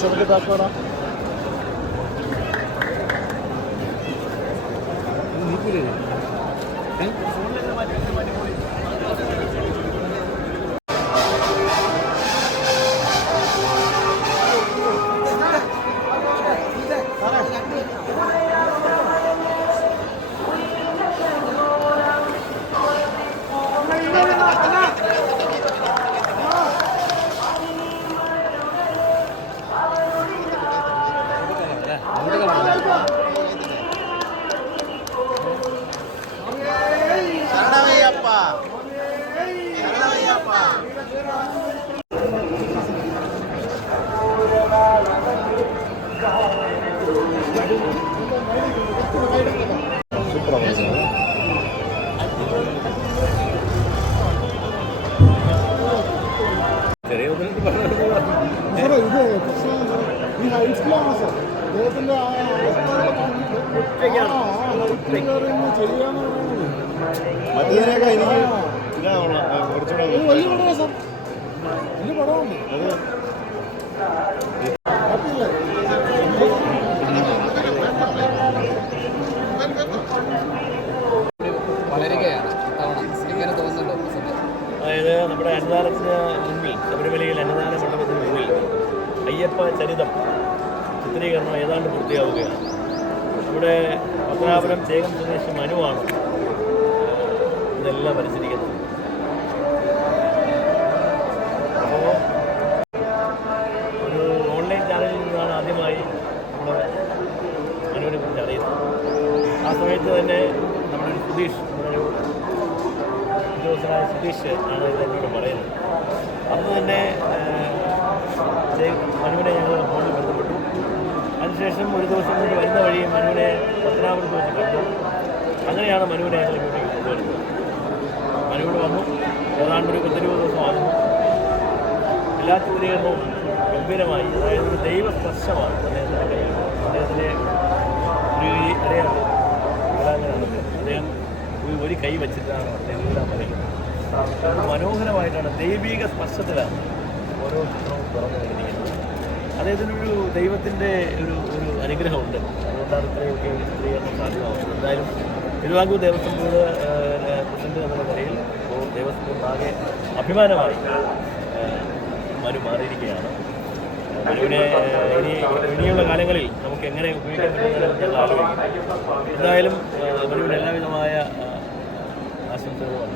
ചെറുത് ബാക്കോടാ മറ്റേതിനൊക്കെ എനിക്ക് കുറച്ചുകൂടെ വലിയ പടമാണ് സാർ, വലിയ പടമാണ് വളരുകയാണ് ഇങ്ങനെ തോന്നുന്നുണ്ടോ? അതായത് നമ്മുടെ അന്നദാനത്തിന് മുന്നിൽ, ശബരിമലയിൽ അന്നദാന മണ്ഡപത്തിന് മുന്നിൽ അയ്യപ്പ ചരിതം ചിത്രീകരണം ഏതാണ്ട് പൂർത്തിയാവുകയാണ്. നമ്മുടെ പത്തനാപുരം ചേകം സ്വദേശി മനുവാണ് ഇതെല്ലാം വരച്ചിരിക്കുന്നത്. അപ്പോൾ ഒരു ഓൺലൈൻ ചാനലിൽ നിന്നാണ് ആദ്യമായി നമ്മൾ മനുവിനെ കുറിച്ച് അറിയുന്നത്. ആ സമയത്ത് തന്നെ നമ്മളൊരു സുധീഷ്, ഒരു ഉദ്യോഗസ്ഥനായ സുധീഷ് ആണ് ഇത് എന്നോട് പറയുന്നത്. അന്ന് തന്നെ മനുവിനെ ഞങ്ങൾ ഫോണിൽ ബന്ധപ്പെട്ടു. അതിനുശേഷം ഒരു ദിവസം കൂടി വരുന്ന വഴി മനുവിനെ പത്തനാപുരത്ത് വെച്ച് കണ്ടു. അങ്ങനെയാണ് മനുവിനെ ഞങ്ങൾ ഇങ്ങോട്ടേക്ക് കൊണ്ടുവരുന്നത്. മനുവിന് വന്നു, ഏതാണ്ടൊരു 10-20 ദിവസമാകുന്നു. എല്ലാ ചിത്രീകരണവും ഗംഭീരമായി, അതായത് ഒരു ദൈവസ്പർശമാണ് അദ്ദേഹത്തിൻ്റെ കയ്യിൽ. അദ്ദേഹത്തിൻ്റെ ഒരു അറിയാമല്ലോ, കലാകാരനാണല്ലോ, അദ്ദേഹം ഒരു കൈ വെച്ചിട്ടാണ് അദ്ദേഹം എല്ലാം വരയ്ക്കുന്നത്. മനോഹരമായിട്ടാണ്, ദൈവിക സ്പർശത്തിലാണ് ഓരോ ചിത്രവും തുറന്നു കഴിഞ്ഞിരിക്കുന്നത്. അദ്ദേഹത്തിനൊരു ദൈവത്തിൻ്റെ ഒരു അനുഗ്രഹമുണ്ട്. അതുകൊണ്ടാണ് ഇത്രയൊക്കെ ചിത്രീകരണം സാധ്യമാവുന്നത്. എന്തായാലും തിരുവിതാംകൂർ ദേവസ്വം ബോർഡ് പ്രസിഡന്റ് എന്നുള്ള നിലയിൽ ദേവസ്വം ബോർഡ് ആകെ അഭിമാനമായി മനു മാറിയിരിക്കുകയാണ്. മനുവിനെ ഇനിയുള്ള കാലങ്ങളിൽ നമുക്ക് എങ്ങനെ ഉപയോഗിക്കാൻ പറ്റുന്നതിനെ ഞങ്ങൾ ആലോചിക്കും. എന്തായാലും മനുവിന് എല്ലാവിധമായ ആശംസകളും